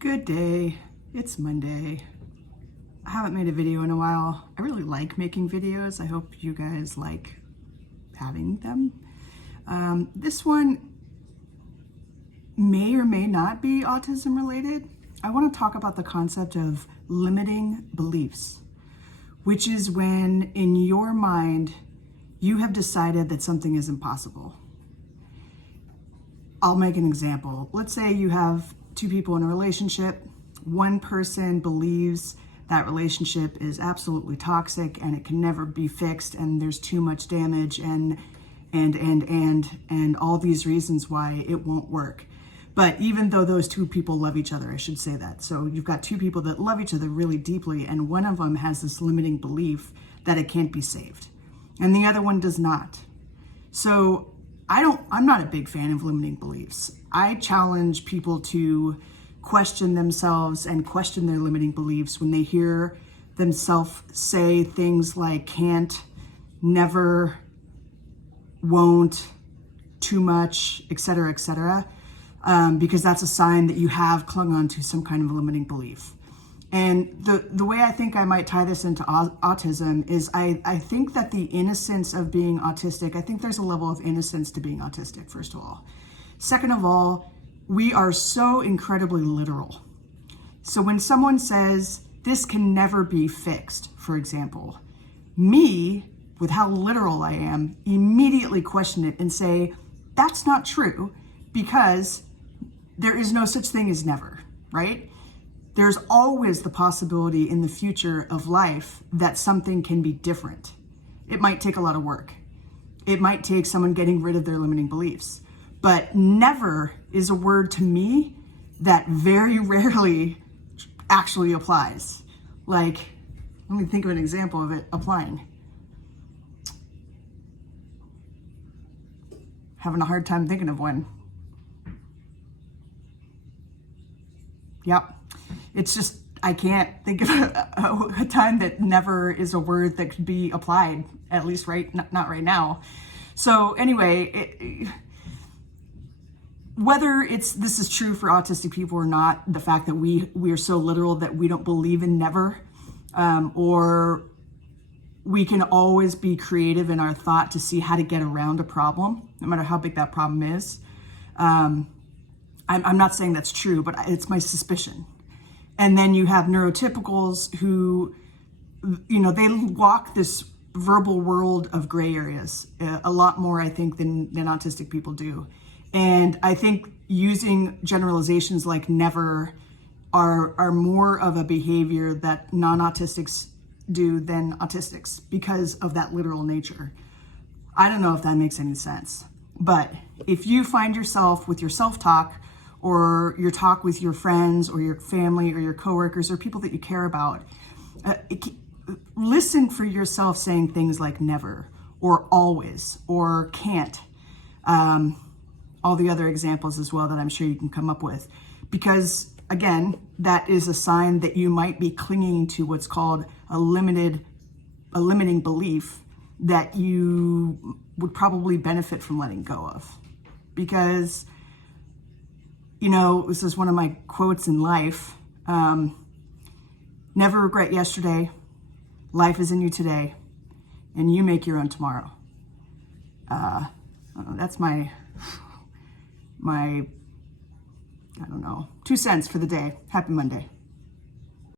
Good day, it's Monday. I haven't made a video in a while. I really like making videos. I hope you guys like having them. This one may or may not be autism related. I want to talk about the concept of limiting beliefs, which is when in your mind you have decided that something is impossible. I'll make an example. Let's say you have two people in a relationship. One person believes that relationship is absolutely toxic and it can never be fixed and there's too much damage and all these reasons why it won't work. But even though those two people love each other, I should say that. So you've got two people that love each other really deeply, and one of them has this limiting belief that it can't be saved, and the other one does not. So I'm not a big fan of limiting beliefs. I challenge people to question themselves and question their limiting beliefs when they hear themselves say things like can't, never, won't, too much, etc., etc., because that's a sign that you have clung on to some kind of limiting belief. And the way I think I might tie this into autism is I think that the innocence of being autistic, I think there's a level of innocence to being autistic, first of all. Second of all, we are so incredibly literal. So when someone says, this can never be fixed, for example, me, with how literal I am, immediately question it and say, that's not true, because there is no such thing as never, right? There's always the possibility in the future of life that something can be different. It might take a lot of work. It might take someone getting rid of their limiting beliefs. But never is a word to me that very rarely actually applies. Like, let me think of an example of it applying. Having a hard time thinking of one. Yep. It's just, I can't think of a time that never is a word that could be applied, at least not right now. So anyway, whether this is true for autistic people or not, the fact that we are so literal that we don't believe in never, or we can always be creative in our thought to see how to get around a problem, no matter how big that problem is. I'm not saying that's true, but it's my suspicion. And then you have neurotypicals who, they walk this verbal world of gray areas a lot more, I think, than autistic people do. And I think using generalizations like never are more of a behavior that non-autistics do than autistics because of that literal nature. I don't know if that makes any sense. But if you find yourself with your self-talk or your talk with your friends or your family or your coworkers or people that you care about, listen for yourself saying things like never or always or can't. All the other examples as well that I'm sure you can come up with. Because again, that is a sign that you might be clinging to what's called a limiting belief that you would probably benefit from letting go of. Because, this is one of my quotes in life. Never regret yesterday. Life is in you today, and you make your own tomorrow. That's my 2 cents for the day. Happy Monday.